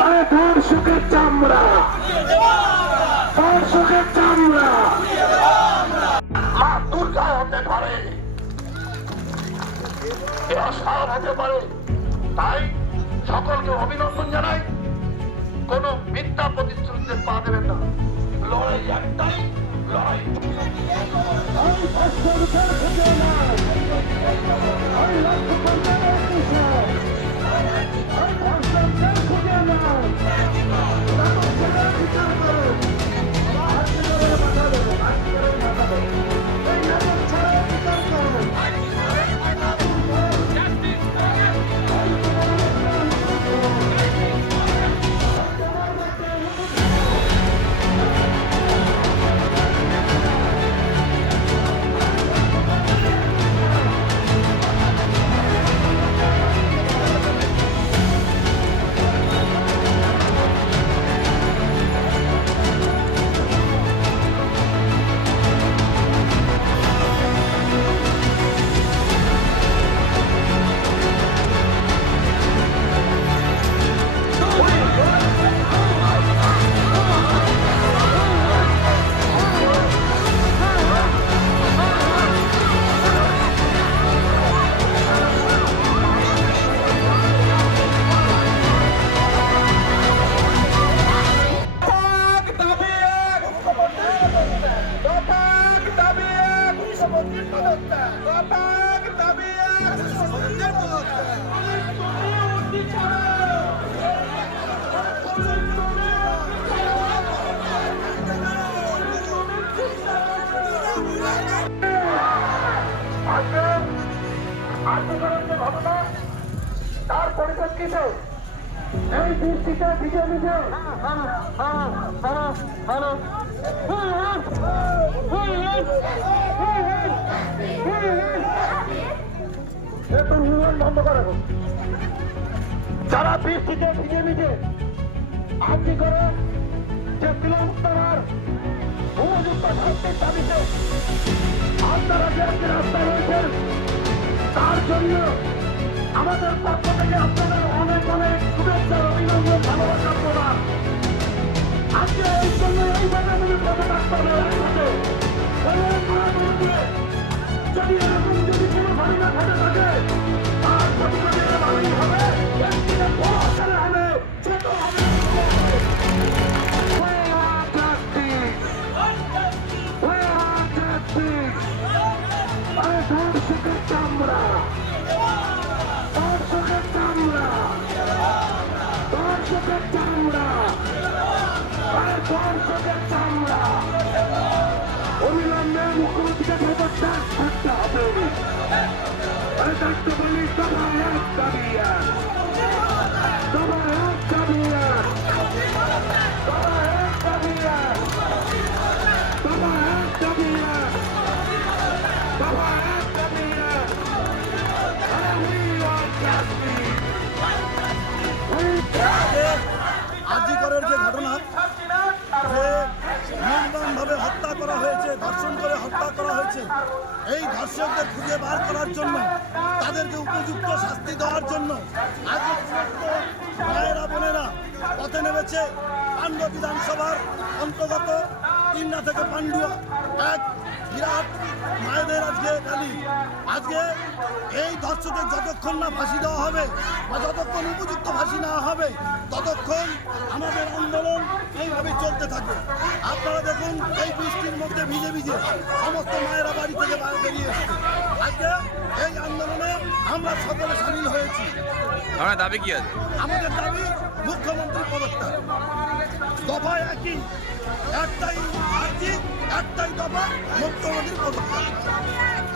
ধর্ষকের ধর্ষকের চামড়া। তাই সকলকে অভিনন্দন জানাই। কোন মিথ্যা প্রতিশ্রুতিতে পা দেবেন না। লড়াই একটাই, লড়াই। পরিপ্রেক্ষিতে এই বৃষ্টিতে ভিজে ভিজে বন্ধ করে। যারা বৃষ্টিতে ভিজে ভিজে আজকে করে, যে রয়েছেন তার জন্য আমাদের পক্ষ থেকে আপনাদের অনেক অনেক শুভেচ্ছা অভিনন্দন ভালোবাসা পদত্যাগ করতে হবে ডাক্তার বলি সভা এক দাবি এক এক দাবি এক এক দাবি এক এক দাবি এক এক দাবি! We আজিকরের যে ঘটনা নির্মমভাবে হত্যা করা হয়েছে, ধর্ষণ করে হত্যা করা হয়েছে। এই ধর্ষকদের খুঁজে বার করার জন্য, তাদেরকে উপযুক্ত শাস্তি দেওয়ার জন্য আজ সমস্ত মায়েরা, বোনেরা পথে নেমেছে। পাণ্ডু বিধানসভার অন্তর্গত তিনটা থেকে পাণ্ডুয়া এক বিরাট মায়েদের আজকে র্যালি আজকে এই ধর্ষকের যতক্ষণ না ফাঁসি দেওয়া হবে বা যতক্ষণ উপযুক্ত ফাঁসি নেওয়া হবে ততক্ষণ আমাদের আন্দোলন এইভাবে চলতে থাকবে। আপনারা দেখুন এই বৃষ্টির মধ্যে ভিজে ভিজে সমস্ত মায়েরা বাড়ি থেকে বাইরে বেরিয়ে এসছে। আজকে এই আন্দোলনে আমরা সকলে সামিল হয়েছি। আপনার দাবি কি আছে? আমাদের দাবি মুখ্যমন্ত্রী পদত্যাগ। দফা একই একটাই আর্জি একটাই দফা মুখ্যমন্ত্রীর পদত্যাগ